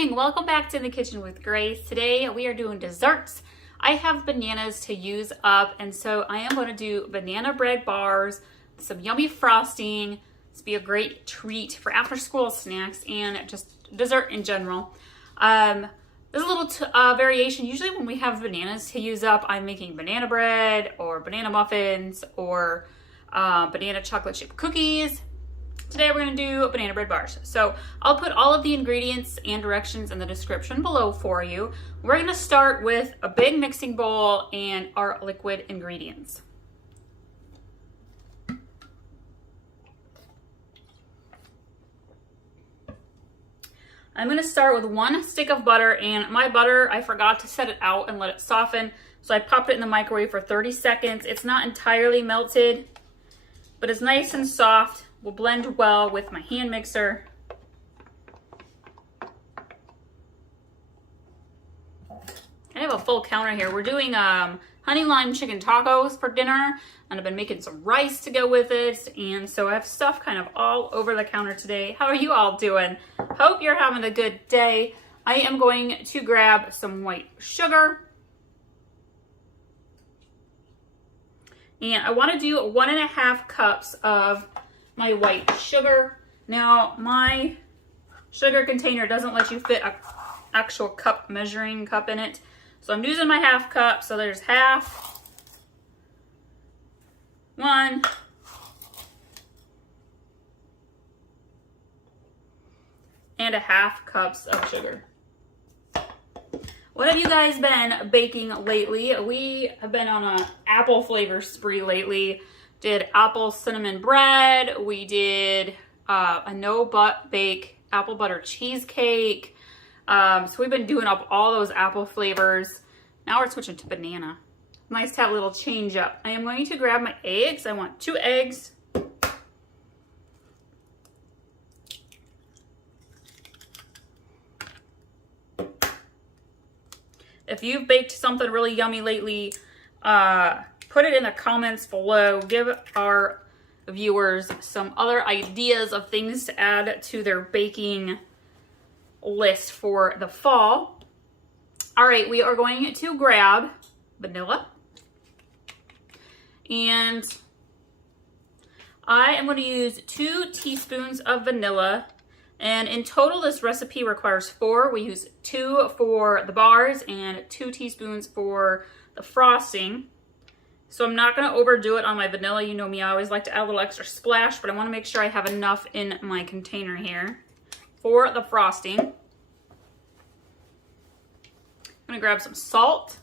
morning. Welcome back to the kitchen with Grace. Today we are doing desserts. I have bananas to use up, and so I am going to do banana bread bars, some yummy frosting. This will be a great treat for after school snacks and just dessert in general. There's a little variation. Usually when we have bananas to use up, I'm making banana bread or banana muffins or banana chocolate chip cookies. Today we're going to do banana bread bars. So I'll put all of the ingredients and directions in the description below for you. We're going to start with a big mixing bowl and our liquid ingredients. I'm going to start with 1 stick of butter, and my butter, I forgot to set it out and let it soften. So I popped it in the microwave for 30 seconds. It's not entirely melted, but it's nice and soft. Will blend well with my hand mixer. I have a full counter here. We're doing honey lime chicken tacos for dinner, and I've been making some rice to go with it, and so I have stuff kind of all over the counter today. How are you all doing? Hope you're having a good day. I am going to grab some white sugar. And I want to do 1.5 cups of my white sugar. Now, my sugar container doesn't let you fit an actual cup, measuring cup in it. So I'm using my 1/2 cup. So there's 1/2, 1, and 1/2 cups of sugar. What have you guys been baking lately? We have been on an apple flavor spree lately. Did apple cinnamon bread. We did a no-bake apple butter cheesecake. So we've been doing up all those apple flavors. Now we're switching to banana. Nice to have a little change up. I am going to grab my eggs. I want 2 eggs. If you've baked something really yummy lately, put it in the comments below. Give our viewers some other ideas of things to add to their baking list for the fall. All right, we are going to grab vanilla. And I am going to use 2 teaspoons of vanilla. And in total, this recipe requires 4. We use 2 for the bars and 2 teaspoons for the frosting. So I'm not going to overdo it on my vanilla. You know me, I always like to add a little extra splash, but I want to make sure I have enough in my container here for the frosting. I'm going to grab some salt.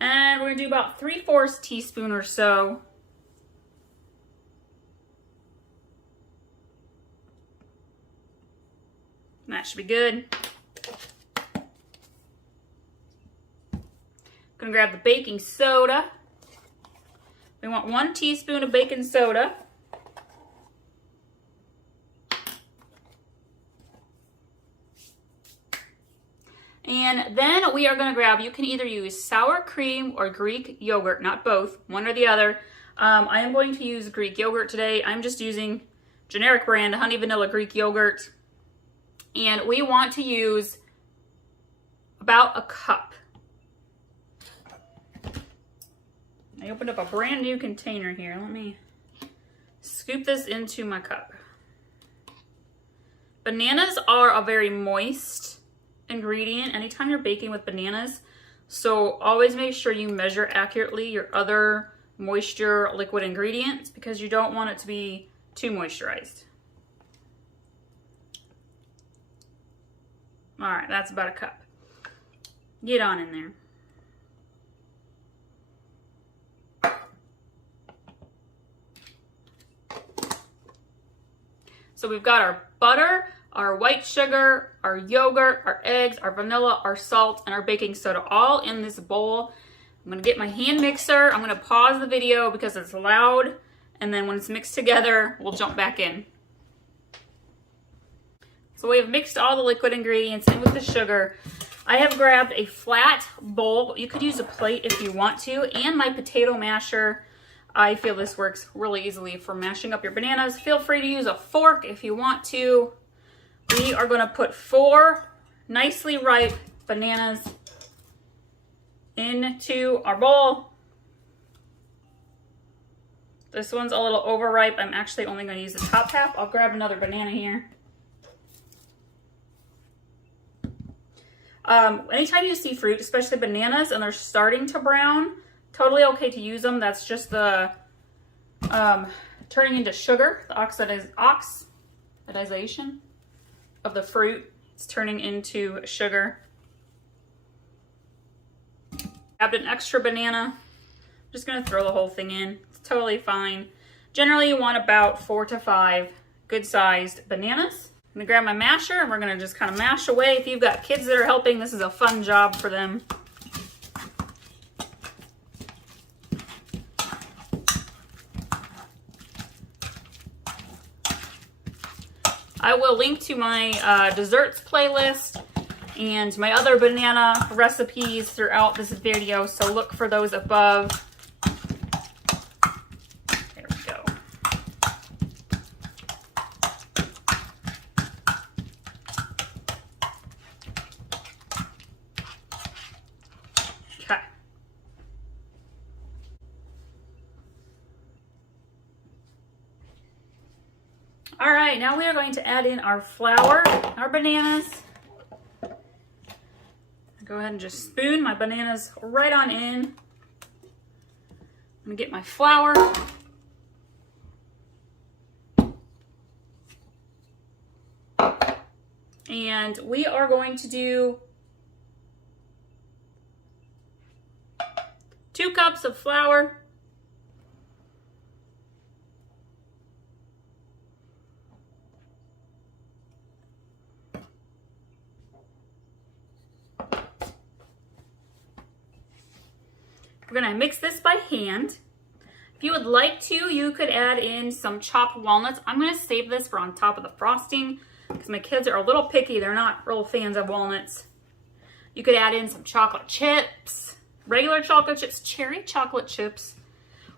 And we're going to do about 3/4 teaspoon or so. And that should be good. Gonna grab the baking soda. We want 1 teaspoon of baking soda. And then we are gonna grab, you can either use sour cream or Greek yogurt, not both, one or the other. I am going to use Greek yogurt today. I'm just using generic brand honey vanilla Greek yogurt. And we want to use about 1 cup. I opened up a brand new container here. Let me scoop this into my cup. Bananas are a very moist ingredient anytime you're baking with bananas. So always make sure you measure accurately your other moisture liquid ingredients because you don't want it to be too moisturized. All right, that's about 1 cup. Get on in there. So we've got our butter, our white sugar, our yogurt, our eggs, our vanilla, our salt, and our baking soda all in this bowl. I'm gonna get my hand mixer. I'm gonna pause the video because it's loud, and then when it's mixed together, we'll jump back in. So we have mixed all the liquid ingredients in with the sugar. I have grabbed a flat bowl. You could use a plate if you want to, and my potato masher. I feel this works really easily for mashing up your bananas. Feel free to use a fork if you want to. We are going to put 4 nicely ripe bananas into our bowl. This one's a little overripe. I'm actually only going to use the top half. I'll grab another banana here. Anytime you see fruit, especially bananas, and they're starting to brown, totally okay to use them. That's just the turning into sugar, the oxidization of the fruit. It's turning into sugar. Grabbed an extra banana. I'm just going to throw the whole thing in. It's totally fine. Generally, you want about 4 to 5 good-sized bananas. I'm going to grab my masher and we're going to just kind of mash away. If you've got kids that are helping, this is a fun job for them. I will link to my desserts playlist and my other banana recipes throughout this video, so look for those above. There we go. Okay. All right, now we are going to add in our flour, our bananas. Go ahead and just spoon my bananas right on in. I'm gonna get my flour. And we are going to do 2 cups of flour. We're gonna mix this by hand. If you would like to, you could add in some chopped walnuts. I'm gonna save this for on top of the frosting because my kids are a little picky. They're not real fans of walnuts. You could add in some chocolate chips, regular chocolate chips, cherry chocolate chips,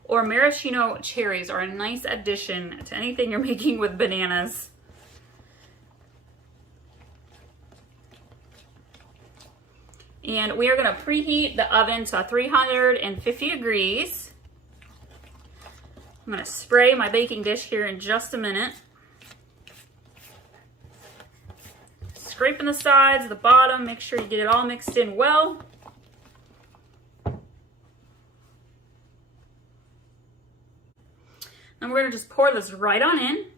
or maraschino cherries are a nice addition to anything you're making with bananas. And we are going to preheat the oven to 350 degrees. I'm going to spray my baking dish here in just a minute. Scraping the sides, the bottom, make sure you get it all mixed in well. And we're going to just pour this right on in.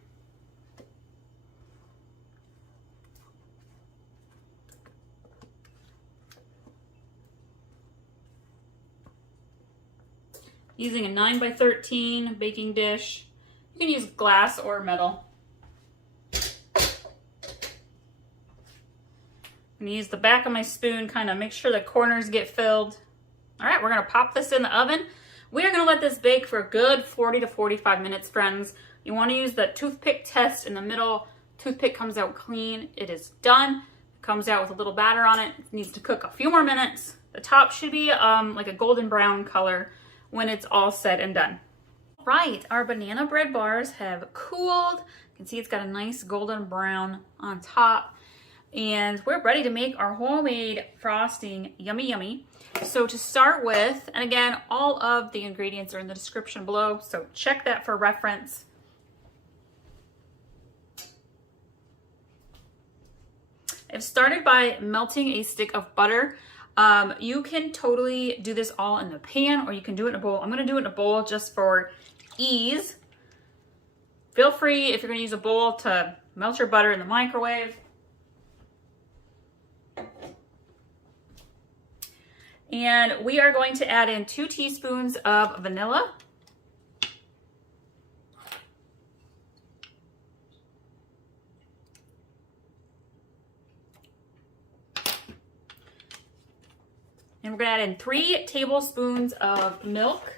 Using a 9x13 baking dish. You can use glass or metal. I'm gonna use the back of my spoon, kind of make sure the corners get filled. All right, we're gonna pop this in the oven. We are gonna let this bake for a good 40 to 45 minutes, friends. You wanna use the toothpick test in the middle. Toothpick comes out clean, it is done. It comes out with a little batter on it. It needs to cook a few more minutes. The top should be like a golden brown color when it's all said and done. Right, our banana bread bars have cooled. You can see it's got a nice golden brown on top. And we're ready to make our homemade frosting yummy yummy. So to start with, and again, all of the ingredients are in the description below, so check that for reference. I've started by melting a stick of butter. You can totally do this all in the pan or you can do it in a bowl. I'm going to do it in a bowl just for ease. Feel free, if you're going to use a bowl, to melt your butter in the microwave. And we are going to add in 2 teaspoons of vanilla. And we're going to add in 3 tablespoons of milk.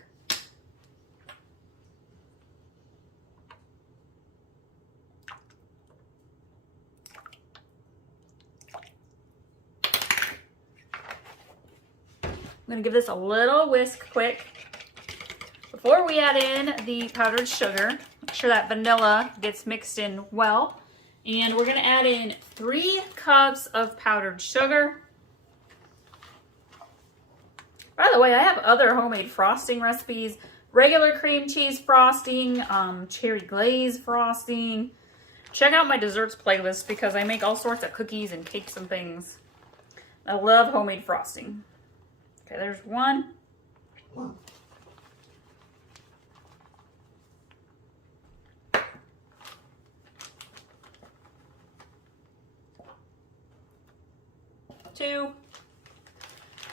I'm going to give this a little whisk quick. Before we add in the powdered sugar, make sure that vanilla gets mixed in well. And we're gonna add in 3 cups of powdered sugar. By the way, I have other homemade frosting recipes, regular cream cheese frosting, cherry glaze frosting. Check out my desserts playlist because I make all sorts of cookies and cakes and things. I love homemade frosting. Okay, there's 1. 2.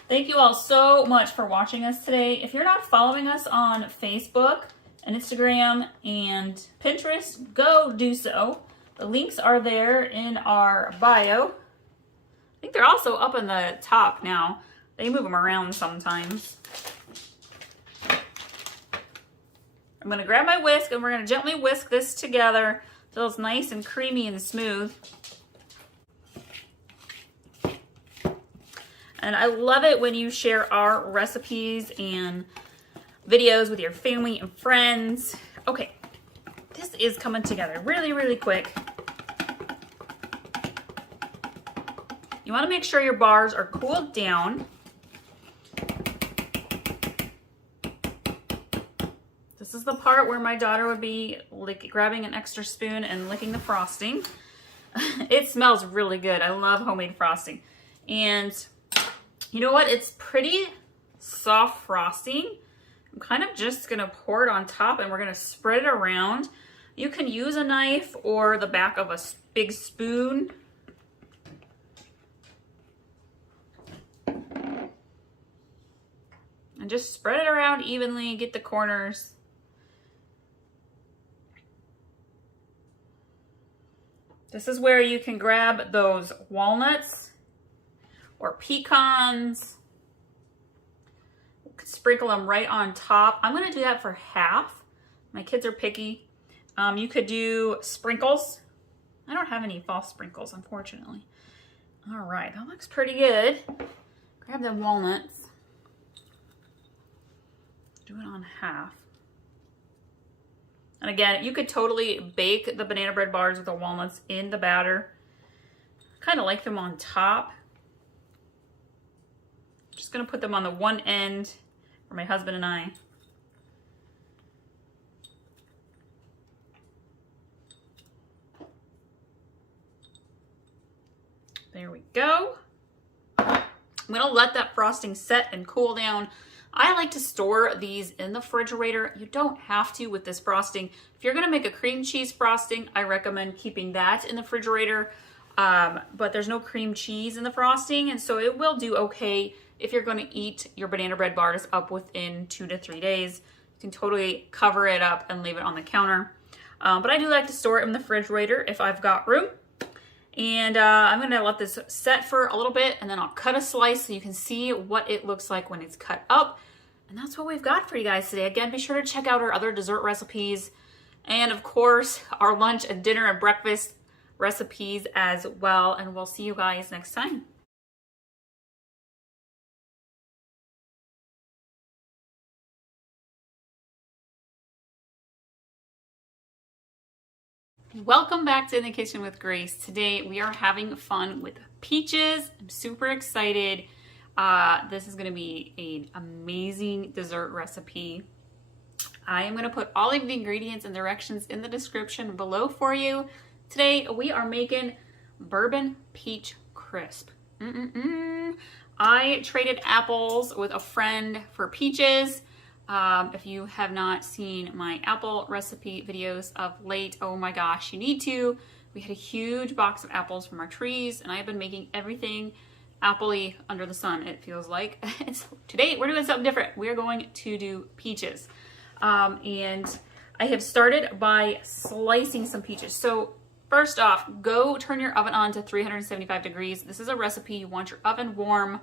Thank you all so much for watching us today. If you're not following us on Facebook and Instagram and Pinterest, go do so. The links are there in our bio. I think they're also up in the top now. They move them around sometimes. I'm going to grab my whisk and we're going to gently whisk this together until it's nice and creamy and smooth. And I love it when you share our recipes and videos with your family and friends. Okay, this is coming together really, really quick. You want to make sure your bars are cooled down. This is the part where my daughter would be grabbing an extra spoon and licking the frosting. It smells really good. I love homemade frosting. And you know what? It's pretty soft frosting. I'm kind of just going to pour it on top and we're going to spread it around. You can use a knife or the back of a big spoon. And just spread it around evenly, get the corners. This is where you can grab those walnuts or pecans. Sprinkle them right on top. I'm gonna do that for half. My kids are picky. You could do sprinkles. I don't have any false sprinkles, unfortunately. All right, that looks pretty good. Grab the walnuts. Do it on half. And again, you could totally bake the banana bread bars with the walnuts in the batter. Kind of like them on top. Just gonna put them on the one end for my husband and I. There we go. I'm gonna let that frosting set and cool down. I like to store these in the refrigerator. You don't have to with this frosting. If you're gonna make a cream cheese frosting, I recommend keeping that in the refrigerator. But there's no cream cheese in the frosting, and so it will do okay if you're gonna eat your banana bread bars up within 2 to 3 days. You can totally cover it up and leave it on the counter. But I do like to store it in the refrigerator if I've got room. And I'm gonna let this set for a little bit and then I'll cut a slice so you can see what it looks like when it's cut up. And that's what we've got for you guys today. Again, be sure to check out our other dessert recipes. And of course, our lunch and dinner and breakfast recipes as well. And we'll see you guys next time. Welcome back to In the Kitchen with Grace. Today we are having fun with peaches. I'm super excited. This is going to be an amazing dessert recipe. I am going to put all of the ingredients and directions in the description below for you. Today we are making Bourbon Peach Crisp. I traded apples with a friend for peaches. If you have not seen my apple recipe videos of late, oh my gosh, you need to. We had a huge box of apples from our trees and I have been making everything apple-y under the sun, it feels like. And so today we're doing something different. We're going to do peaches. And I have started by slicing some peaches. So first off, go turn your oven on to 375 degrees. This is a recipe. You want your oven warm.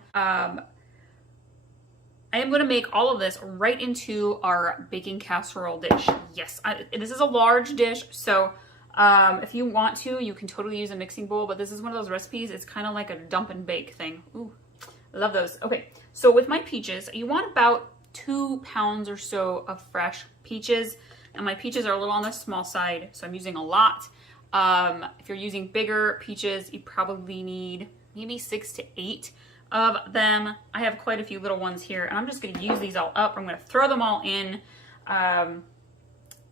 I am going to make all of this right into our baking casserole dish. Yes, this is a large dish, so if you want to, you can totally use a mixing bowl, but this is one of those recipes. It's kind of like a dump and bake thing. Ooh, I love those. Okay, so with my peaches, you want about 2 pounds or so of fresh peaches. And my peaches are a little on the small side, so I'm using a lot. If you're using bigger peaches, you probably need maybe 6 to 8 of them. I have quite a few little ones here, and I'm just gonna use these all up. I'm gonna throw them all in.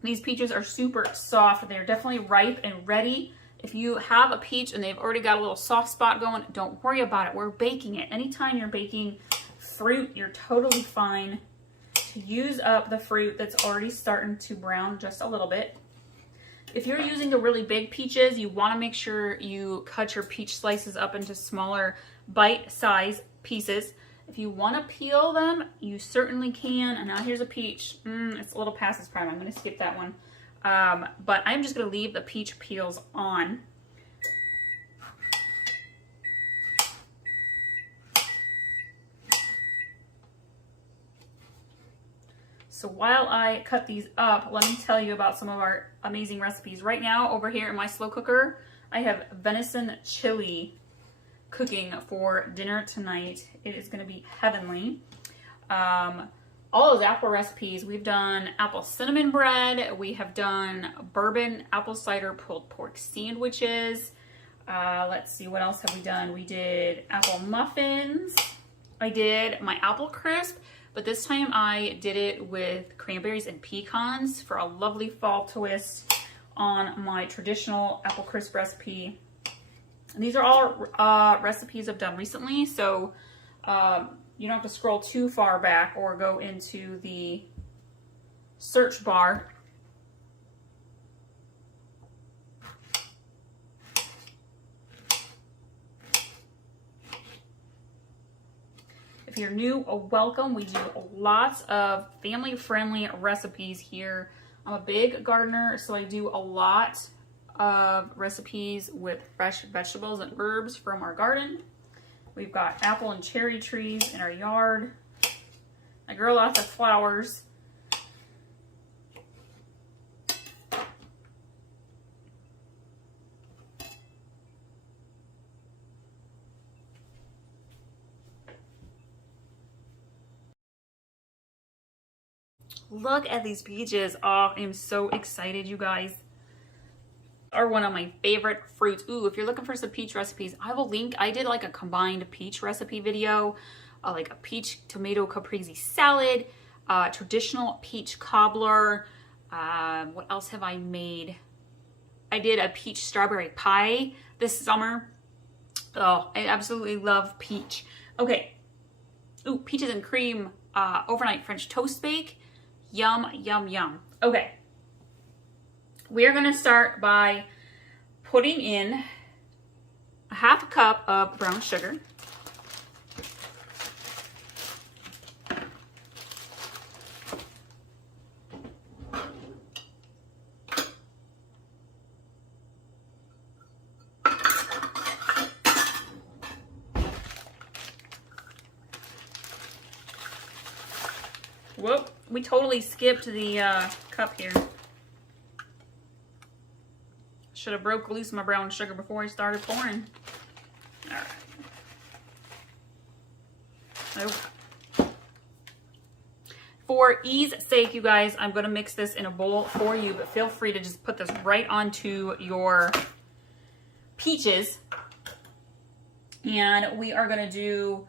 These peaches are super soft. They're definitely ripe and ready. If you have a peach and they've already got a little soft spot going, don't worry about it. We're baking it. Anytime you're baking fruit, you're totally fine to use up the fruit that's already starting to brown just a little bit. If you're using the really big peaches, you want to make sure you cut your peach slices up into smaller bite-sized pieces. If you want to peel them, you certainly can. And now here's a peach. It's a little past its prime. I'm going to skip that one. But I'm just going to leave the peach peels on. So while I cut these up, let me tell you about some of our amazing recipes. Right now, over here in my slow cooker, I have venison chili cooking for dinner tonight. It is going to be heavenly. All those apple recipes, we've done apple cinnamon bread, we have done bourbon apple cider pulled pork sandwiches. Let's see, what else have we done? We did apple muffins. I did my apple crisp, but this time I did it with cranberries and pecans for a lovely fall twist on my traditional apple crisp recipe. And these are all recipes I've done recently, so you don't have to scroll too far back or go into the search bar. If you're new, welcome. We do lots of family-friendly recipes here. I'm a big gardener, so I do a lot of recipes with fresh vegetables and herbs from our garden. We've got apple and cherry trees in our yard. I grow lots of flowers. Look at these peaches. Oh, I'm so excited, you guys. Are one of my favorite fruits. Ooh, if you're looking for some peach recipes, I will link. I did like a combined peach recipe video, like a peach tomato caprese salad, traditional peach cobbler. What else have I made? I did a peach strawberry pie this summer. Oh, I absolutely love peach. Okay. Ooh, peaches and cream overnight French toast bake. Yum, yum, yum. Okay. We're going to start by putting in a half a cup of brown sugar. Whoop, we totally skipped the cup here. Should have broke loose my brown sugar before I started pouring. All right. Okay. For ease sake, you guys, I'm going to mix this in a bowl for you, but feel free to just put this right onto your peaches. And we are going to do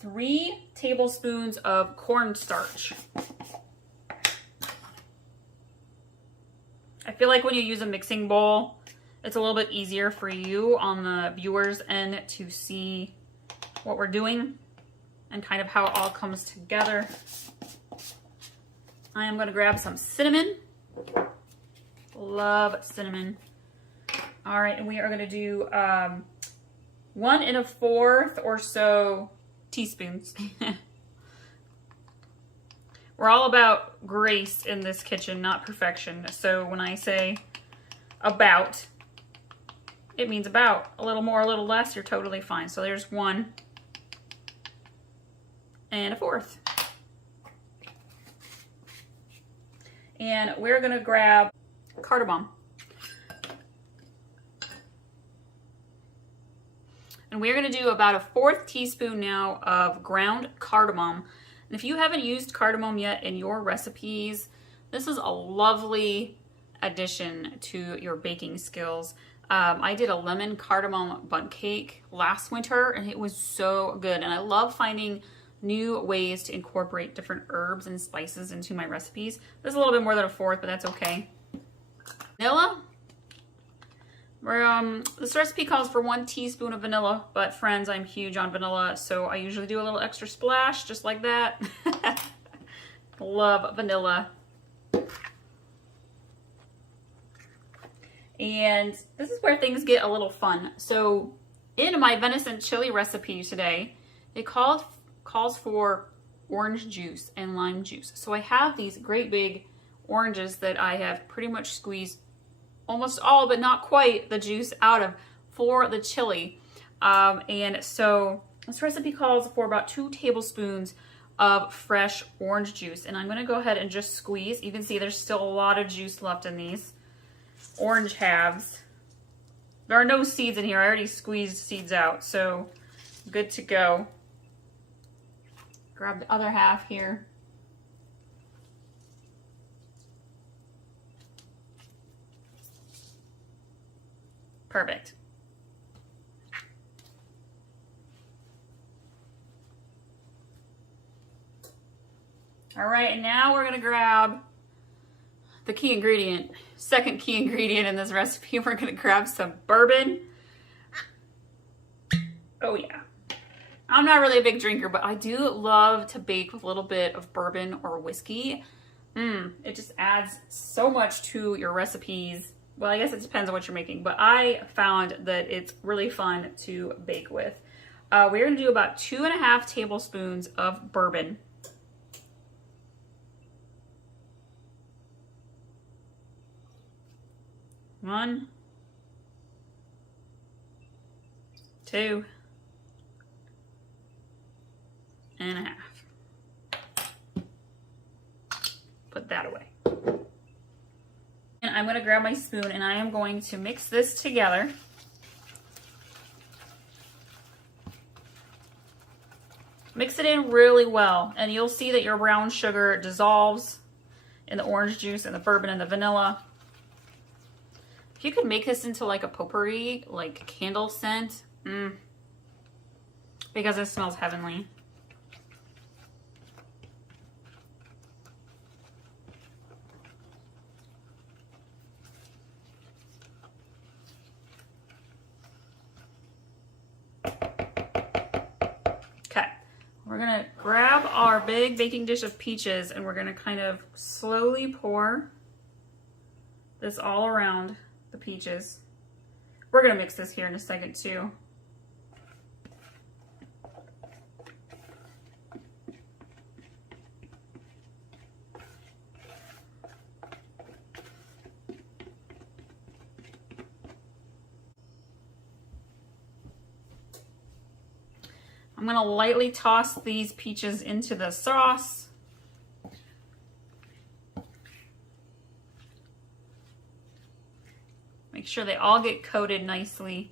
3 tablespoons of cornstarch. I feel like when you use a mixing bowl, it's a little bit easier for you on the viewers end to see what we're doing and kind of how it all comes together. I am going to grab some cinnamon. Love cinnamon. All right, and we are going to do 1 1/4 or so teaspoons. We're all about grace in this kitchen, not perfection. So when I say about, it means about. A little more, a little less, you're totally fine. So there's 1 1/4. And we're gonna grab cardamom. And we're gonna do about a 1/4 teaspoon now of ground cardamom. And if you haven't used cardamom yet in your recipes, this is a lovely addition to your baking skills. I did a lemon cardamom bundt cake last winter and it was so good. And I love finding new ways to incorporate different herbs and spices into my recipes. There's a little bit more than a fourth, but that's okay. Vanilla. This recipe calls for 1 teaspoon of vanilla, but friends, I'm huge on vanilla, so I usually do a little extra splash, just like that. Love vanilla. And this is where things get a little fun. So in my venison chili recipe today, it calls for orange juice and lime juice. So I have these great big oranges that I have pretty much squeezed almost all, but not quite, the juice out of for the chili. And so this recipe calls for about 2 tablespoons of fresh orange juice. And I'm gonna go ahead and just squeeze. You can see there's still a lot of juice left in these orange halves. There are no seeds in here. I already squeezed seeds out, so good to go. Grab the other half here. Perfect. All right, and now we're gonna grab the key ingredient, second key ingredient in this recipe. We're gonna grab some bourbon. Oh yeah. I'm not really a big drinker, but I do love to bake with a little bit of bourbon or whiskey. It just adds so much to your recipes. Well, I guess it depends on what you're making, but I found that it's really fun to bake with. We're gonna do about 2.5 tablespoons of bourbon. One, 2.5. Put that away. And I'm gonna grab my spoon and I am going to mix this together. Mix it in really well, and you'll see that your brown sugar dissolves in the orange juice and the bourbon and the vanilla. If you could make this into like a potpourri, like candle scent, because it smells heavenly. Okay, we're gonna grab our big baking dish of peaches and we're gonna kind of slowly pour this all around the peaches. We're gonna mix this here in a second too. I'm gonna lightly toss these peaches into the sauce. Make sure they all get coated nicely.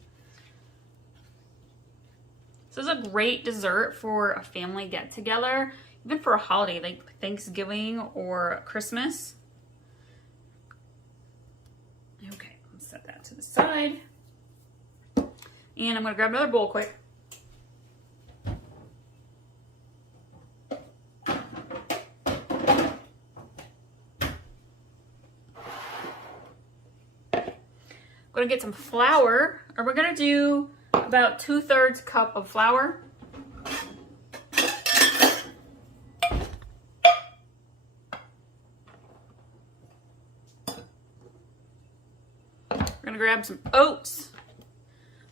This is a great dessert for a family get-together, even for a holiday like Thanksgiving or Christmas. Okay, let's set that to the side. And I'm gonna grab another bowl quick. We're gonna get some flour, or we're gonna do about 2/3 cup of flour. We're gonna grab some oats.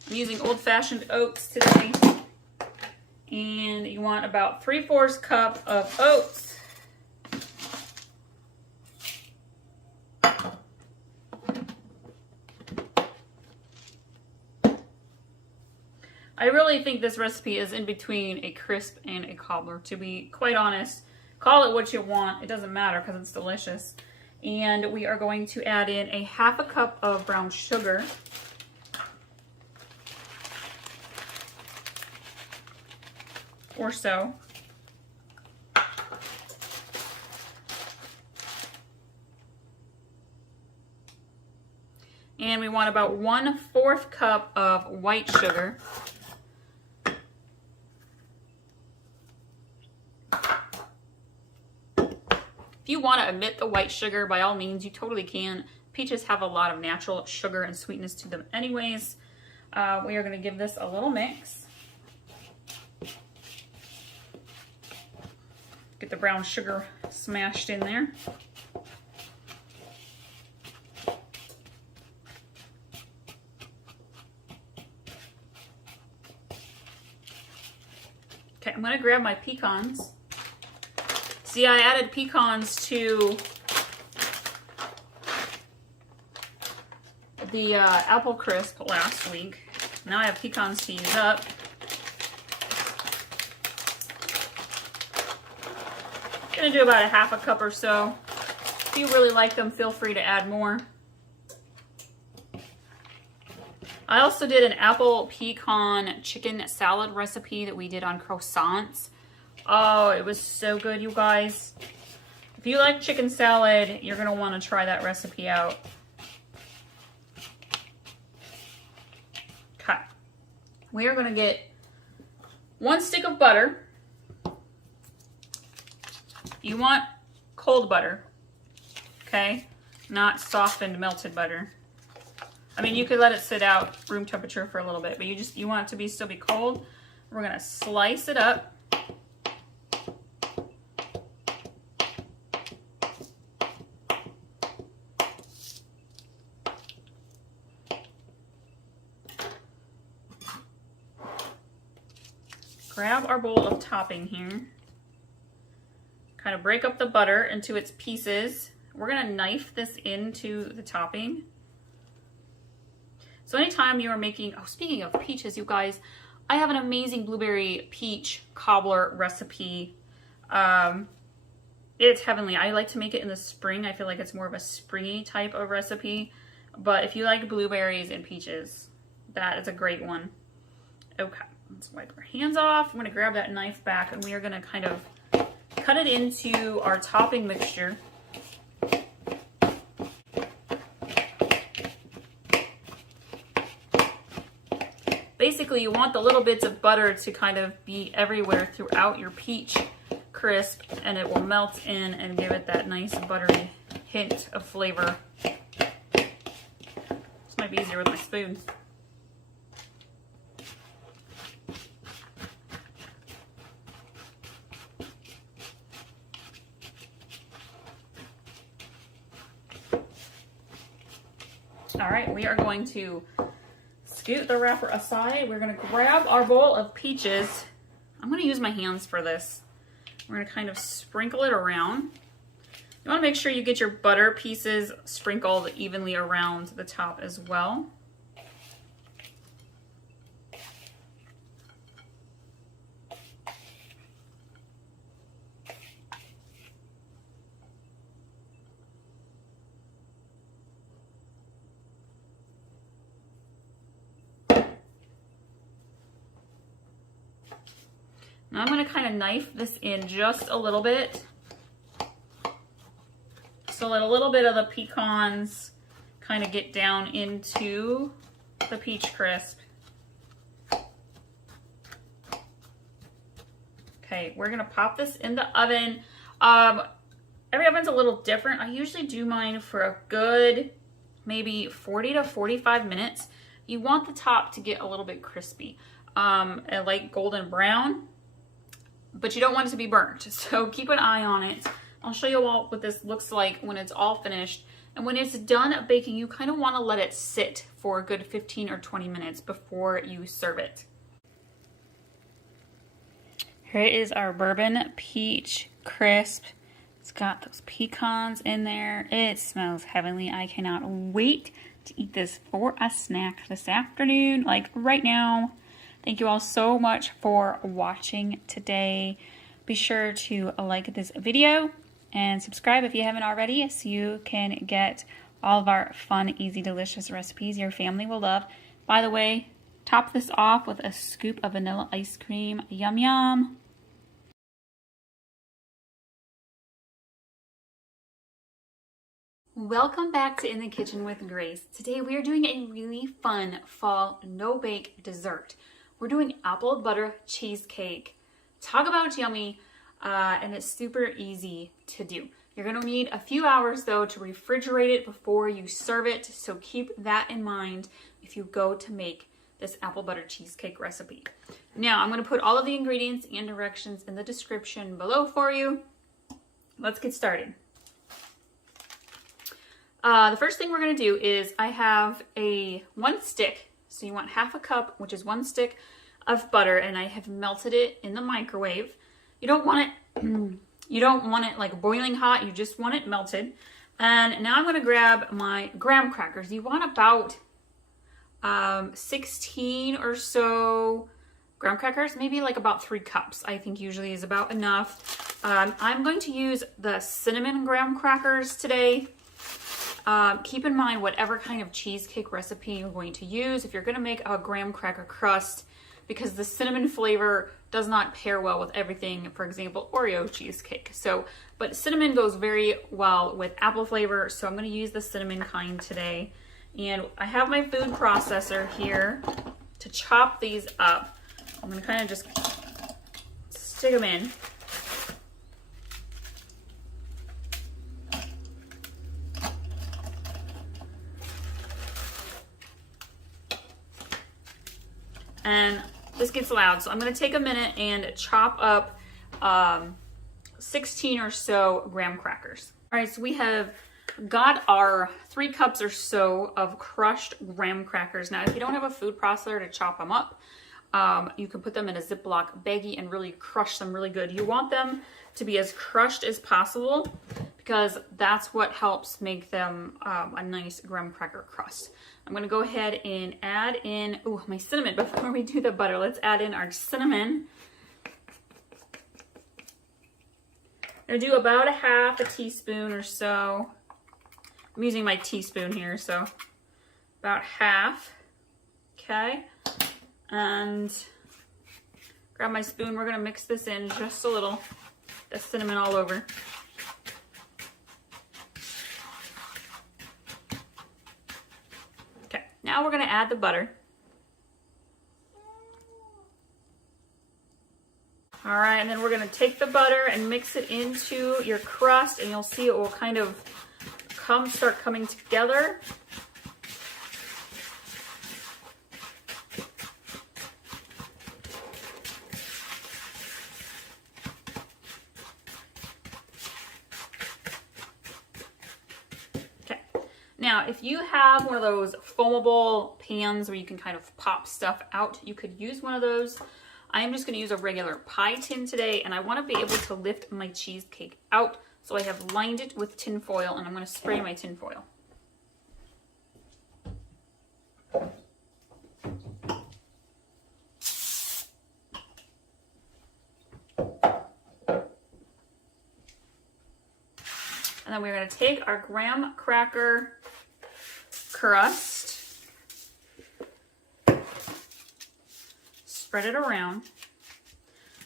I'm using old-fashioned oats today. And you want about 3/4 cup of oats. I really think this recipe is in between a crisp and a cobbler, to be quite honest. Call it what you want, it doesn't matter because it's delicious. And we are going to add in a 1/2 cup of brown sugar. Or so. And we want about 1/4 cup of white sugar. If you want to omit the white sugar, by all means, you totally can. Peaches have a lot of natural sugar and sweetness to them anyways. We are going to give this a little mix. Get the brown sugar smashed in there. Okay, I'm going to grab my pecans. See, I added pecans to the apple crisp last week. Now I have pecans to use up. I'm gonna do about 1/2 cup or so. If you really like them, feel free to add more. I also did an apple pecan chicken salad recipe that we did on croissants. Oh, it was so good, you guys. If you like chicken salad, you're gonna wanna try that recipe out. Okay. We are gonna get 1 stick of butter. You want cold butter, okay? Not softened melted butter. I mean, you could let it sit out room temperature for a little bit, but you want it to still be cold. We're gonna slice it up. Grab our bowl of topping here. Kind of break up the butter into its pieces. We're gonna knife this into the topping. So anytime you are making, oh, speaking of peaches, you guys, I have an amazing blueberry peach cobbler recipe. It's heavenly. I like to make it in the spring. I feel like it's more of a springy type of recipe. But if you like blueberries and peaches, that is a great one. Okay, let's wipe our hands off. I'm gonna grab that knife back and we are gonna kind of cut it into our topping mixture. Basically, you want the little bits of butter to kind of be everywhere throughout your peach crisp, and it will melt in and give it that nice buttery hint of flavor. This might be easier with my spoon. All right, we are going to scoot the wrapper aside. We're gonna grab our bowl of peaches. I'm gonna use my hands for this. We're gonna kind of sprinkle it around. You wanna make sure you get your butter pieces sprinkled evenly around the top as well. Now I'm going to kind of knife this in just a little bit, so let a little bit of the pecans kind of get down into the peach crisp. Okay, we're going to pop this in the oven. Every oven's a little different. I usually do mine for a good maybe 40 to 45 minutes. You want the top to get a little bit crispy, a light golden brown. But you don't want it to be burnt, so keep an eye on it. I'll show you all what this looks like when it's all finished. And when it's done baking, you kind of want to let it sit for a good 15 or 20 minutes before you serve it. Here is our Bourbon Peach Crisp. It's got those pecans in there. It smells heavenly. I cannot wait to eat this for a snack this afternoon, like right now. Thank you all so much for watching today. Be sure to like this video and subscribe if you haven't already so you can get all of our fun, easy, delicious recipes your family will love. By the way, top this off with a scoop of vanilla ice cream. Yum, yum. Welcome back to In the Kitchen with Grace. Today we are doing a really fun fall no-bake dessert. We're doing apple butter cheesecake. Talk about yummy, and it's super easy to do. You're going to need a few hours though to refrigerate it before you serve it, so keep that in mind if you go to make this apple butter cheesecake recipe. Now I'm going to put all of the ingredients and directions in the description below for you. Let's get started. The first thing we're going to do is I have one stick, so you want half a cup, which is 1 stick of butter, and I have melted it in the microwave. You don't want it like boiling hot, you just want it melted. And now I'm going to grab my graham crackers. You want about 16 or so graham crackers, maybe like about 3 cups, I think usually is about enough. I'm going to use the cinnamon graham crackers today. Keep in mind whatever kind of cheesecake recipe you're going to use, if you're going to make a graham cracker crust, because the cinnamon flavor does not pair well with everything, for example, Oreo cheesecake. But cinnamon goes very well with apple flavor, so I'm going to use the cinnamon kind today. And I have my food processor here to chop these up. I'm going to kind of just stick them in. And this gets loud, so I'm going to take a minute and chop up 16 or so graham crackers. All right, so we have got our 3 cups or so of crushed graham crackers. Now, if you don't have a food processor to chop them up, you can put them in a Ziploc baggie and really crush them really good. You want them to be as crushed as possible because that's what helps make them a nice graham cracker crust. I'm going to go ahead and add in my cinnamon. Before we do the butter, let's add in our cinnamon. I'm going to do about 1/2 teaspoon or so. I'm using my teaspoon here, so about 1/2. Okay. And grab my spoon. We're going to mix this in just a little. The cinnamon all over. Okay, now we're going to add the butter. All right, and then we're going to take the butter and mix it into your crust, and you'll see it will kind of start coming together. Now, if you have one of those foamable pans where you can kind of pop stuff out, you could use one of those. I'm just going to use a regular pie tin today, and I want to be able to lift my cheesecake out. So I have lined it with tin foil, and I'm going to spray my tin foil. And then we're going to take our graham cracker crust, spread it around.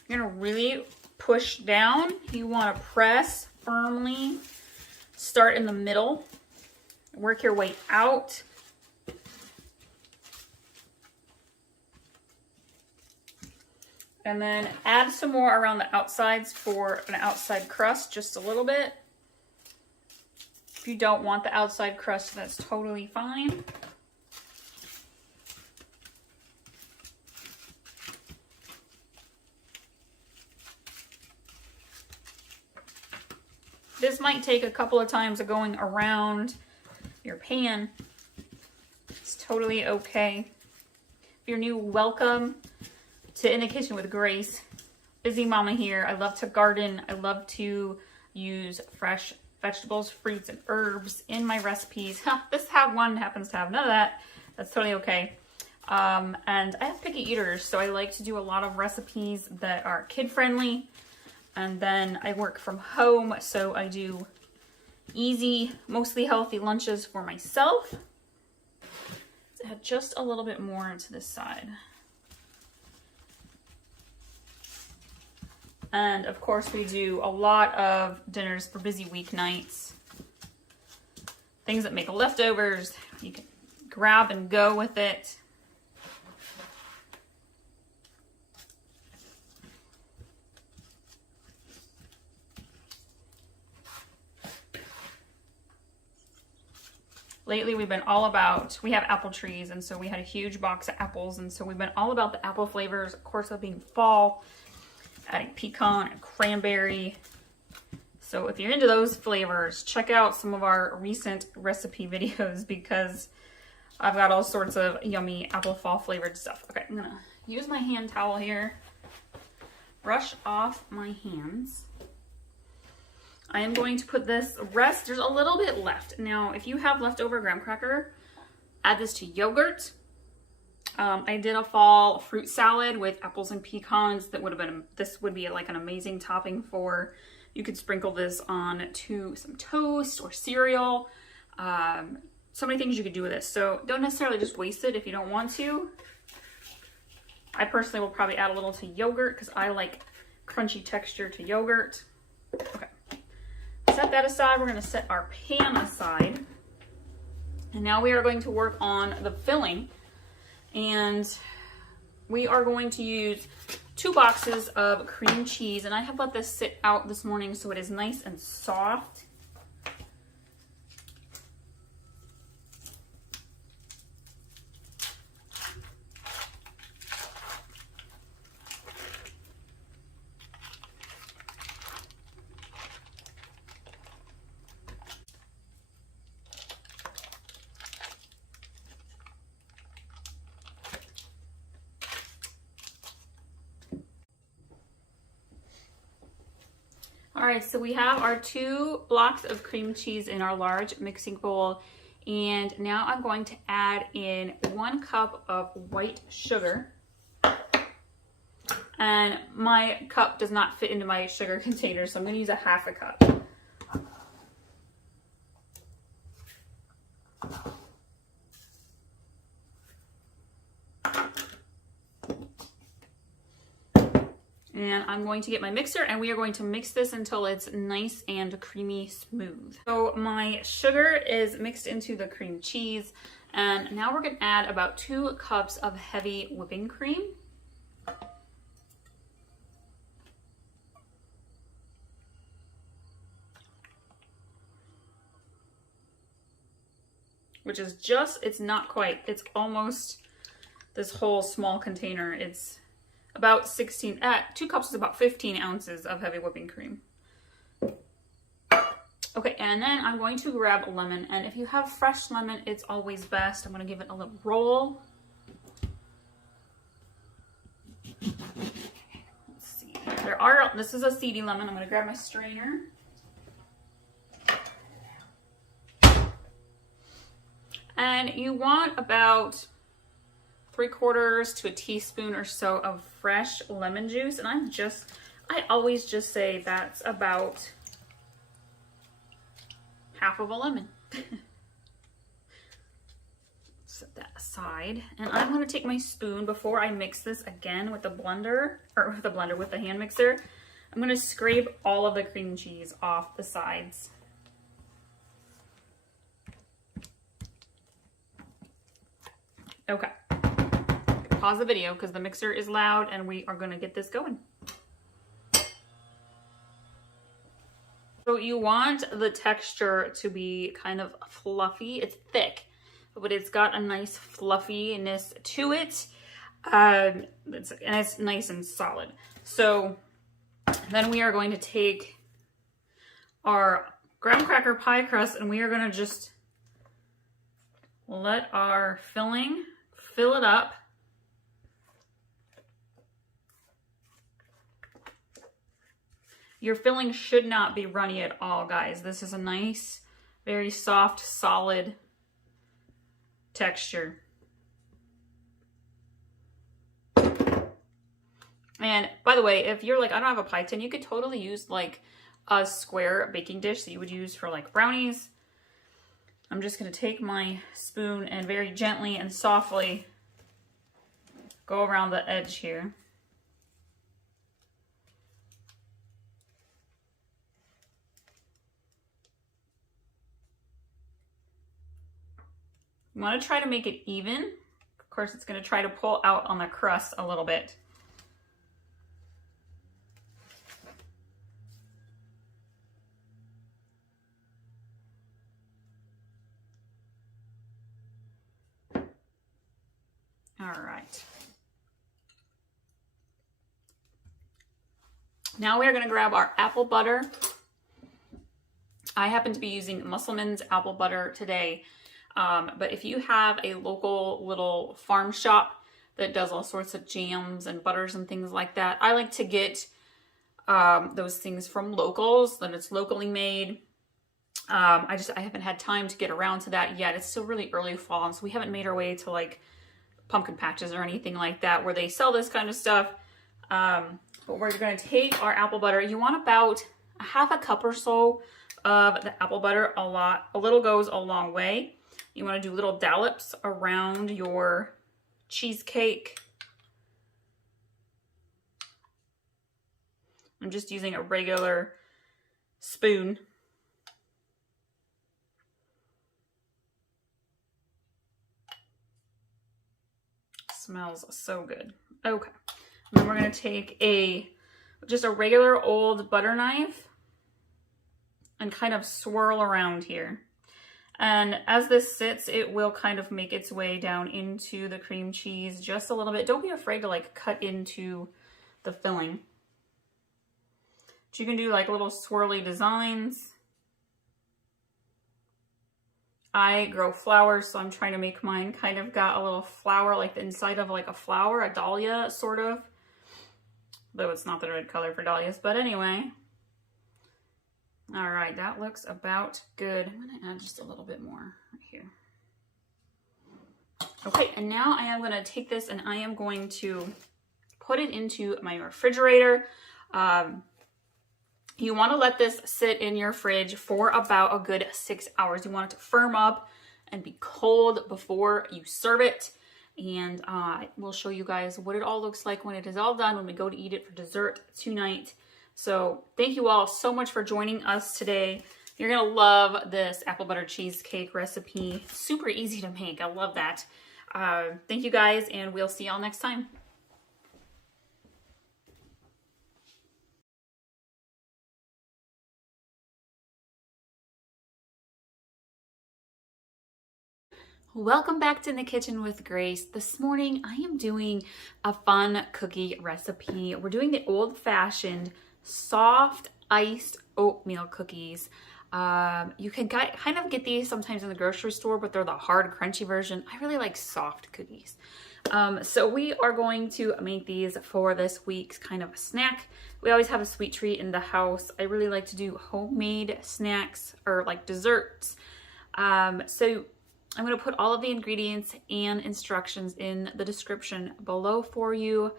You're going to really push down. You want to press firmly. Start in the middle. Work your way out. And then add some more around the outsides for an outside crust, just a little bit. If you don't want the outside crust, that's totally fine. This might take a couple of times of going around your pan. It's totally okay. If you're new, welcome to In the Kitchen with Grace. Busy mama here. I love to garden. I love to use fresh vegetables, fruits, and herbs in my recipes. This one happens to have none of that. That's totally okay. And I have picky eaters, so I like to do a lot of recipes that are kid-friendly. And then I work from home, so I do easy, mostly healthy lunches for myself. Let's add just a little bit more to this side. And of course we do a lot of dinners for busy weeknights. things that make leftovers. You can grab and go with it. Lately, we've been all about, we have apple trees, and so we had a huge box of apples, and so we've been all about the apple flavors, of course, of being fall, adding pecan and cranberry. So if you're into those flavors, check out some of our recent recipe videos because I've got all sorts of yummy apple fall flavored stuff. Okay, I'm gonna use my hand towel here, brush off my hands. I am going to put this rest, there's a little bit left. Now, if you have leftover graham cracker, add this to yogurt. I did a fall fruit salad with apples and pecans. That would have been, this would be like an amazing topping for, you could sprinkle this on to some toast or cereal. So many things you could do with this. So don't necessarily just waste it if you don't want to. I personally will probably add a little to yogurt because I like crunchy texture to yogurt. Okay. Set that aside. We're going to set our pan aside. And now we are going to work on the filling. And we are going to use 2 boxes of cream cheese. And I have let this sit out this morning so it is nice and soft. All right, so we have our 2 blocks of cream cheese in our large mixing bowl. And now I'm going to add in 1 cup of white sugar. And my cup does not fit into my sugar container, so I'm going to use a 1/2 cup. And I'm going to get my mixer and we are going to mix this until it's nice and creamy smooth. So my sugar is mixed into the cream cheese, and now we're going to add about 2 cups of heavy whipping cream. Which is just, it's not quite, it's almost this whole small container. It's about 16, 2 cups is about 15 ounces of heavy whipping cream. Okay, and then I'm going to grab lemon, and if you have fresh lemon, it's always best. I'm going to give it a little roll. Let's see, this is a seedy lemon. I'm going to grab my strainer. And you want about 3/4 to a teaspoon or so of fresh lemon juice. And I always just say that's about half of a lemon. Set that aside. And I'm going to take my spoon before I mix this again with the blender, or with the hand mixer. I'm going to scrape all of the cream cheese off the sides. Okay. Pause the video because the mixer is loud and we are going to get this going. So you want the texture to be kind of fluffy. It's thick, but it's got a nice fluffiness to it. And it's nice and solid. So then we are going to take our graham cracker pie crust and we are going to just let our filling fill it up. Your filling should not be runny at all, guys. This is a nice, very soft, solid texture. And by the way, if you're like, I don't have a pie tin, you could totally use like a square baking dish that you would use for like brownies. I'm just going to take my spoon and very gently and softly go around the edge here. You want to try to make it even. Of course, it's going to try to pull out on the crust a little bit. All right. Now we're going to grab our apple butter. I happen to be using Musselman's apple butter today, but if you have a local little farm shop that does all sorts of jams and butters and things like that, I like to get those things from locals, that it's locally made. I haven't had time to get around to that yet. It's still really early fall, and so we haven't made our way to like pumpkin patches or anything like that where they sell this kind of stuff. But we're going to take our apple butter. You want about a half a cup or so of the apple butter. A little goes a long way. You want to do little dollops around your cheesecake. I'm just using a regular spoon. Smells so good. Okay. And then we're going to take just a regular old butter knife and kind of swirl around here. And as this sits, it will kind of make its way down into the cream cheese just a little bit. Don't be afraid to like cut into the filling. But you can do like little swirly designs. I grow flowers, so I'm trying to make mine kind of got a little flower, like the inside of like a flower, a dahlia sort of. Though it's not the right color for dahlias, but anyway. All right, that looks about good. I'm gonna add just a little bit more right here. Okay, and now I am gonna take this and I am going to put it into my refrigerator. You wanna let this sit in your fridge for about a good 6 hours. You want it to firm up and be cold before you serve it. And we'll show you guys what it all looks like when it is all done, when we go to eat it for dessert tonight. So thank you all so much for joining us today. You're gonna love this apple butter cheesecake recipe. Super easy to make, I love that. Thank you guys, and we'll see y'all next time. Welcome back to In the Kitchen with Grace. This morning I am doing a fun cookie recipe. We're doing the old-fashioned soft iced oatmeal cookies. You can kind of get these sometimes in the grocery store, but they're the hard, crunchy version. I really like soft cookies. So we are going to make these for this week's kind of a snack. We always have a sweet treat in the house. I really like to do homemade snacks or like desserts. So I'm going to put all of the ingredients and instructions in the description below for you.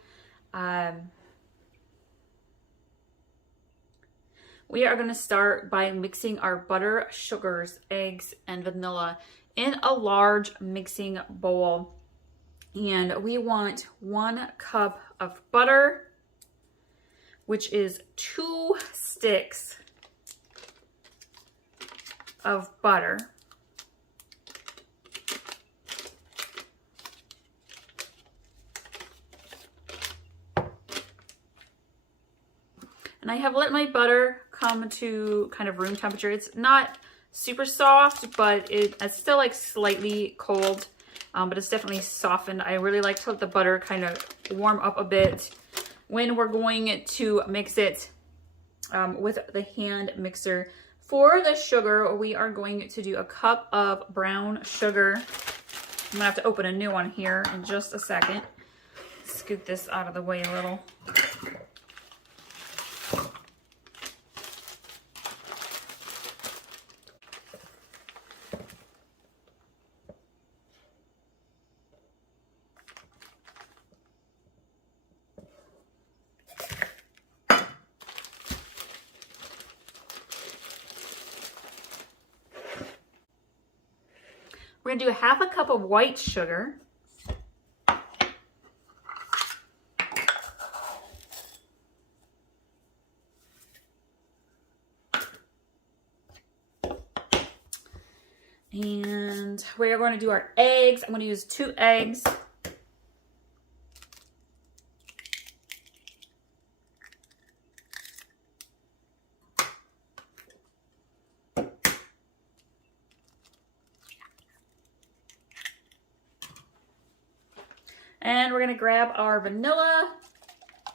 We are going to start by mixing our butter, sugars, eggs, and vanilla in a large mixing bowl. And we want 1 cup of butter, which is 2 sticks of butter. And I have let my butter come to kind of room temperature. It's not super soft, but it's still like slightly cold, but it's definitely softened. I really like to let the butter kind of warm up a bit when we're going to mix it with the hand mixer. For the sugar, we are going to do 1 cup of brown sugar. I'm gonna have to open a new one here in just a second. Scoot this out of the way a little. We're gonna do 1/2 cup of white sugar. And And we are going to do our eggs. I'm going to use 2 eggs. And we're going to grab our vanilla. I'm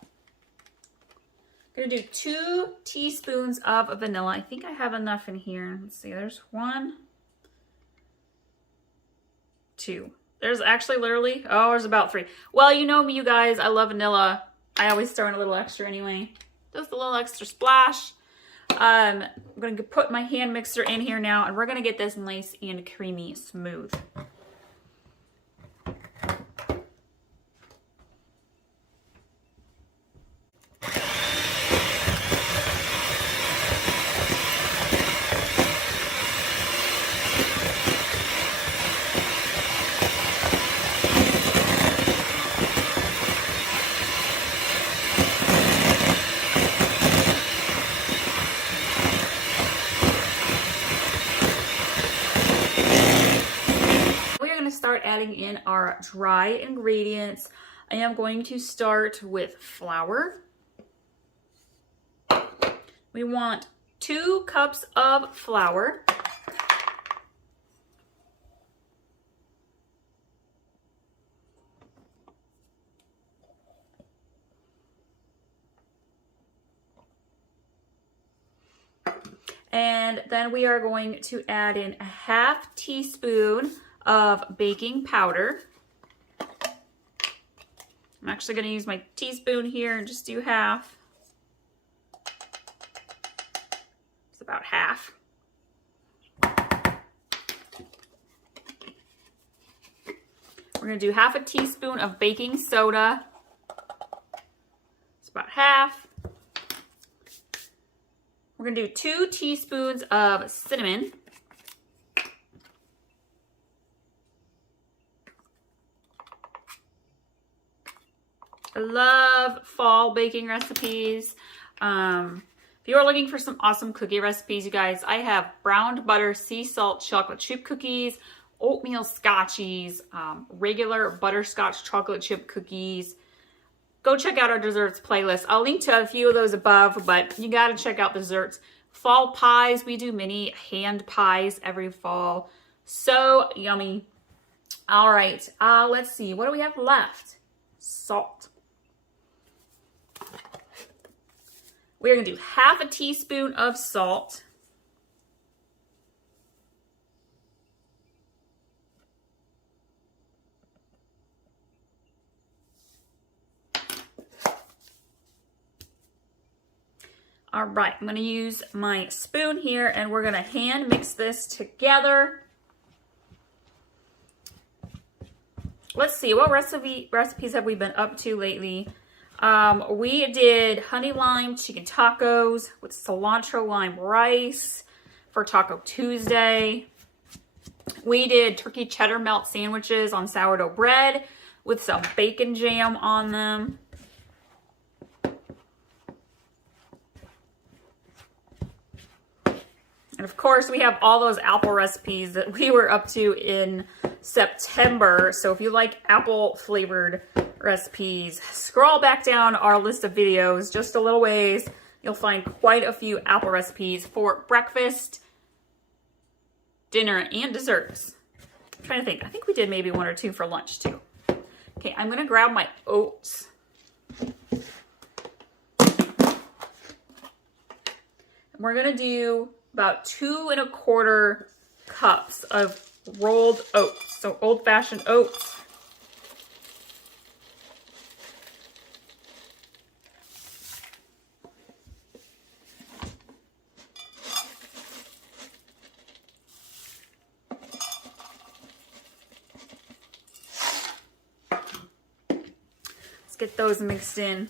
going to do 2 teaspoons of vanilla. I think I have enough in here. Let's see, there's 1, 2. There's actually literally, oh, there's about 3. Well, you know me, you guys, I love vanilla. I always throw in a little extra anyway. Just a little extra splash. I'm going to put my hand mixer in here now, and we're going to get this nice and creamy smooth. Start adding in our dry ingredients. I am going to start with flour. We want 2 cups of flour. And then we are going to add in a 1/2 teaspoon of baking powder. I'm actually going to use my teaspoon here and just do half. It's about half. We're going to do 1/2 teaspoon of baking soda. It's about half. We're going to do 2 teaspoons of cinnamon. I love fall baking recipes. If you are looking for some awesome cookie recipes, you guys, I have browned butter sea salt chocolate chip cookies, oatmeal scotchies, regular butterscotch chocolate chip cookies. Go check out our desserts playlist. I'll link to a few of those above, but you got to check out desserts. Fall pies. We do mini hand pies every fall. So yummy. All right. Let's see. What do we have left? Salt. We're going to do 1/2 teaspoon of salt. All right, I'm going to use my spoon here and we're going to hand mix this together. Let's see, what recipes have we been up to lately? We did honey lime chicken tacos with cilantro lime rice for Taco Tuesday. We did turkey cheddar melt sandwiches on sourdough bread with some bacon jam on them. And of course, we have all those apple recipes that we were up to in September. So if you like apple flavored recipes, scroll back down our list of videos just a little ways. You'll find quite a few apple recipes for breakfast, dinner, and desserts. I'm trying to think. I think we did maybe 1 or 2 for lunch too. Okay, I'm going to grab my oats. And we're going to do about 2 1/4 cups of rolled oats, so old-fashioned oats. Let's get those mixed in.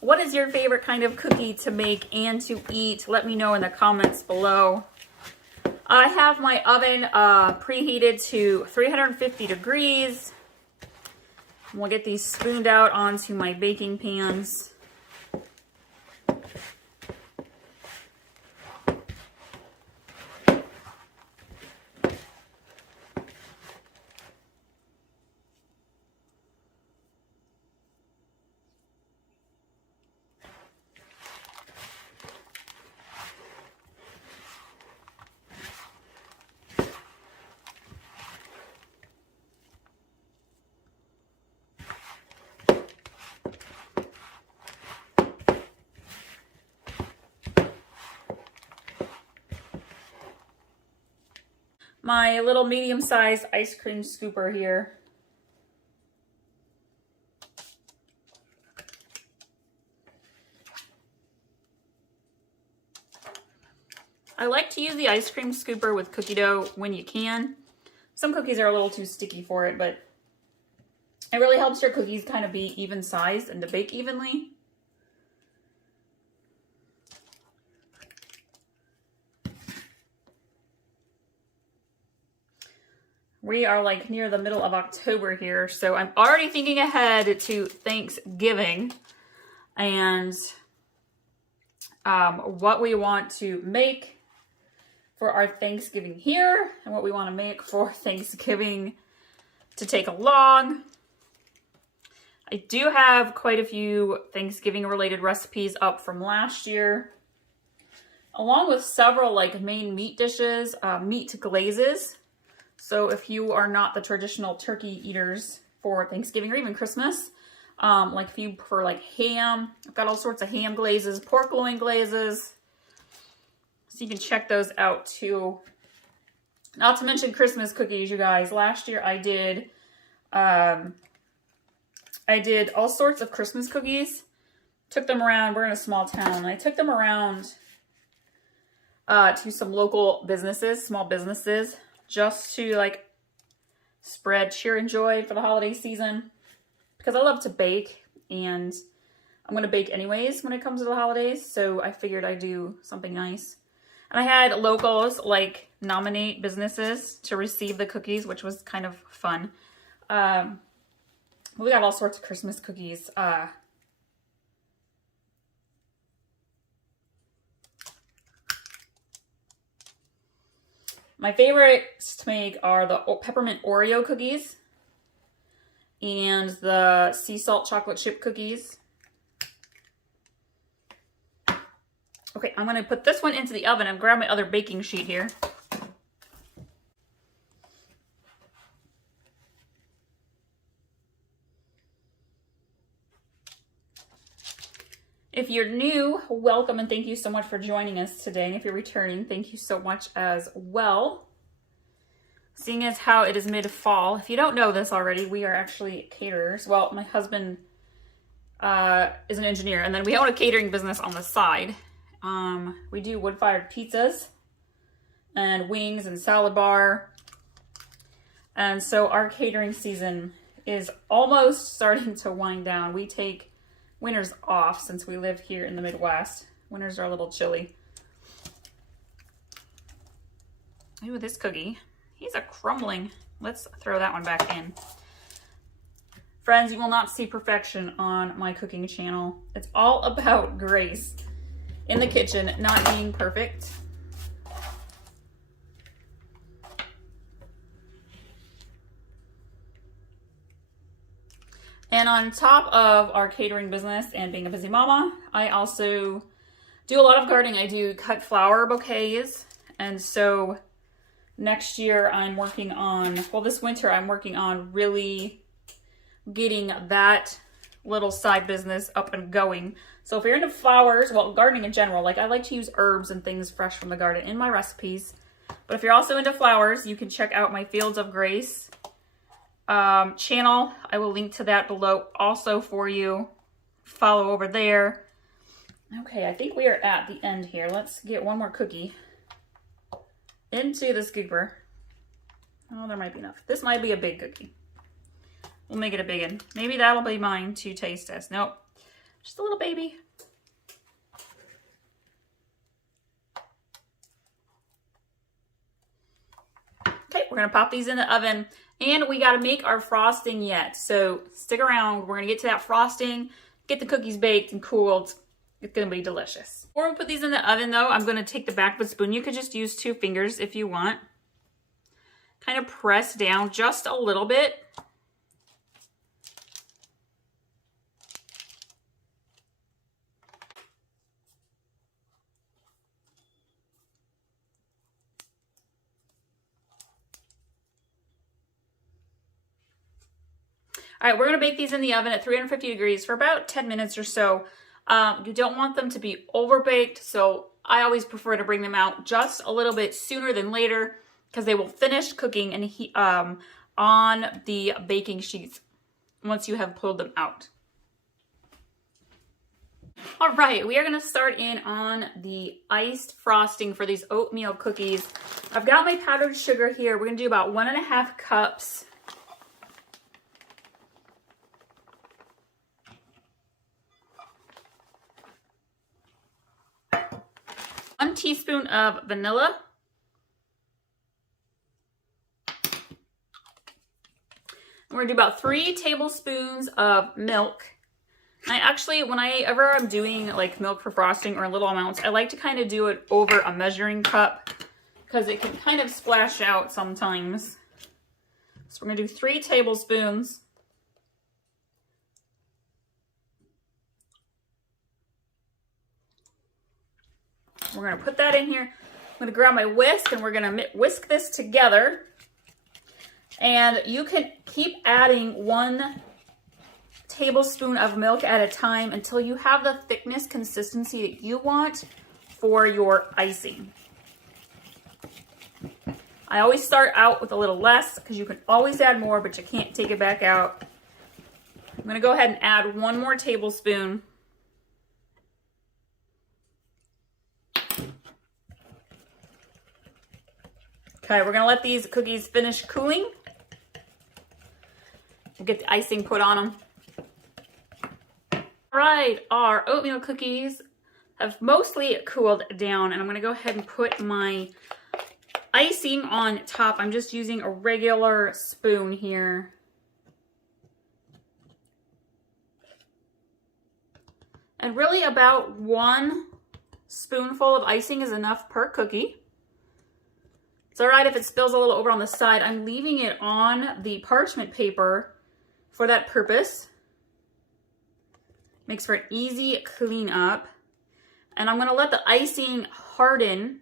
What is your favorite kind of cookie to make and to eat? Let me know in the comments below. I have my oven preheated to 350 degrees. We'll get these spooned out onto my baking pans. my little medium-sized ice cream scooper here. I like to use the ice cream scooper with cookie dough when you can. Some cookies are a little too sticky for it, but it really helps your cookies kind of be even sized and to bake evenly. We are like near the middle of October here, so I'm already thinking ahead to Thanksgiving and what we want to make for our Thanksgiving here and what we want to make for Thanksgiving to take along. I do have quite a few Thanksgiving related recipes up from last year, along with several like main meat dishes, meat glazes. So if you are not the traditional turkey eaters for Thanksgiving or even Christmas, like if you prefer like ham, I've got all sorts of ham glazes, pork loin glazes. So you can check those out too. Not to mention Christmas cookies, you guys. Last year I did all sorts of Christmas cookies. Took them around. We're in a small town. I took them around to some local businesses, small businesses, just to like spread cheer and joy for the holiday season. Because I love to bake, and I'm going to bake anyways when it comes to the holidays. So I figured I'd do something nice. And I had locals like nominate businesses to receive the cookies, which was kind of fun. We got all sorts of Christmas cookies. My favorites to make are the peppermint Oreo cookies and the sea salt chocolate chip cookies. Okay, I'm going to put this one into the oven and grab my other baking sheet here. If you're new, welcome and thank you so much for joining us today. And if you're returning, thank you so much as well. Seeing as how it is mid-fall, if you don't know this already, we are actually caterers. Well, my husband is an engineer, and then we own a catering business on the side. We do wood-fired pizzas and wings and salad bar. And so our catering season is almost starting to wind down. We take winters off since we live here in the Midwest. Winters are a little chilly. Ooh, this cookie. He's a crumbling. Let's throw that one back in. Friends, you will not see perfection on my cooking channel. It's all about grace in the kitchen, not being perfect. And on top of our catering business and being a busy mama, I also do a lot of gardening. I do cut flower bouquets. And so next year I'm working on, well, this winter I'm working on really getting that little side business up and going. So if you're into flowers, well, gardening in general, like I like to use herbs and things fresh from the garden in my recipes. But if you're also into flowers, you can check out my Fields of Grace channel. I will link to that below also for you. Follow over there. Okay, I think we are at the end here. Let's get one more cookie into the scooper. Oh, there might be enough. This might be a big cookie. We'll make it a big one. Maybe that'll be mine to taste test. Nope. Just a little baby. Okay, we're gonna pop these in the oven, and we gotta make our frosting yet. So stick around, we're gonna get to that frosting, get the cookies baked and cooled. It's gonna be delicious. Before we put these in the oven though, I'm gonna take the back of a spoon. You could just use 2 fingers if you want. Kind of press down just a little bit. All right, we're gonna bake these in the oven at 350 degrees for about 10 minutes or so. You don't want them to be over baked, so I always prefer to bring them out just a little bit sooner than later. because they will finish cooking and on the baking sheets once you have pulled them out. All right, we are going to start in on the iced frosting for these oatmeal cookies. I've got my powdered sugar here. We're going to do about 1.5 cups. One teaspoon of vanilla. We're going to do about 3 tablespoons of milk. I actually, whenever I'm doing like milk for frosting or little amounts, I like to kind of do it over a measuring cup because it can kind of splash out sometimes. So we're going to do 3 tablespoons. We're going to put that in here. I'm going to grab my whisk and we're going to whisk this together. And you can keep adding 1 tablespoon of milk at a time until you have the thickness consistency that you want for your icing. I always start out with a little less because you can always add more, but you can't take it back out. I'm going to go ahead and add 1 more tablespoon. Okay, we're going to let these cookies finish cooling. We'll get the icing put on them. All right, our oatmeal cookies have mostly cooled down, and I'm going to go ahead and put my icing on top. I'm just using a regular spoon here. And really about 1 spoonful of icing is enough per cookie. It's all right if it spills a little over on the side. I'm leaving it on the parchment paper for that purpose. Makes for an easy cleanup. And I'm going to let the icing harden.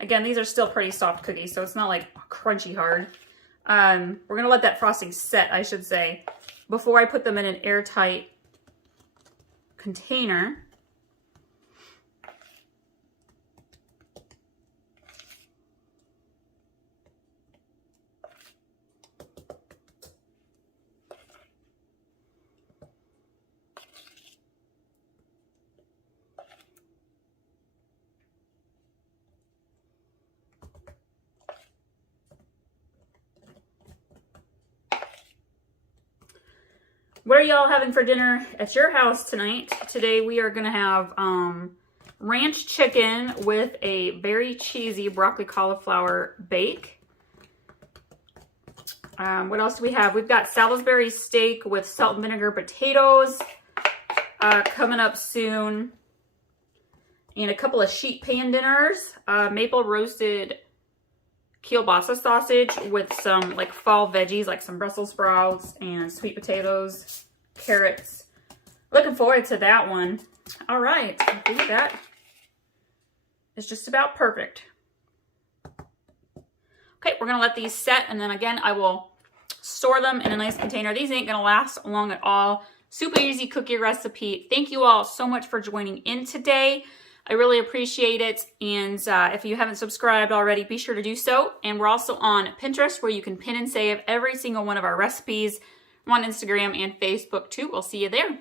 Again, these are still pretty soft cookies, so it's not like crunchy hard. We're going to let that frosting set, I should say, before I put them in an airtight container. What are y'all having for dinner at your house tonight? Today we are going to have ranch chicken with a very cheesy broccoli cauliflower bake. What else do we have? We've got Salisbury steak with salt and vinegar potatoes coming up soon. And a couple of sheet pan dinners. Maple roasted kielbasa sausage with some like fall veggies, like some Brussels sprouts and sweet potatoes, carrots. Looking forward to that one. All right, I think that is just about perfect. Okay, we're gonna let these set, and then again, I will store them in a nice container. These ain't gonna last long at all. Super easy cookie recipe. Thank you all so much for joining in today. I really appreciate it, and if you haven't subscribed already, be sure to do so. And we're also on Pinterest, where you can pin and save every single one of our recipes. We're on Instagram and Facebook too. We'll see you there.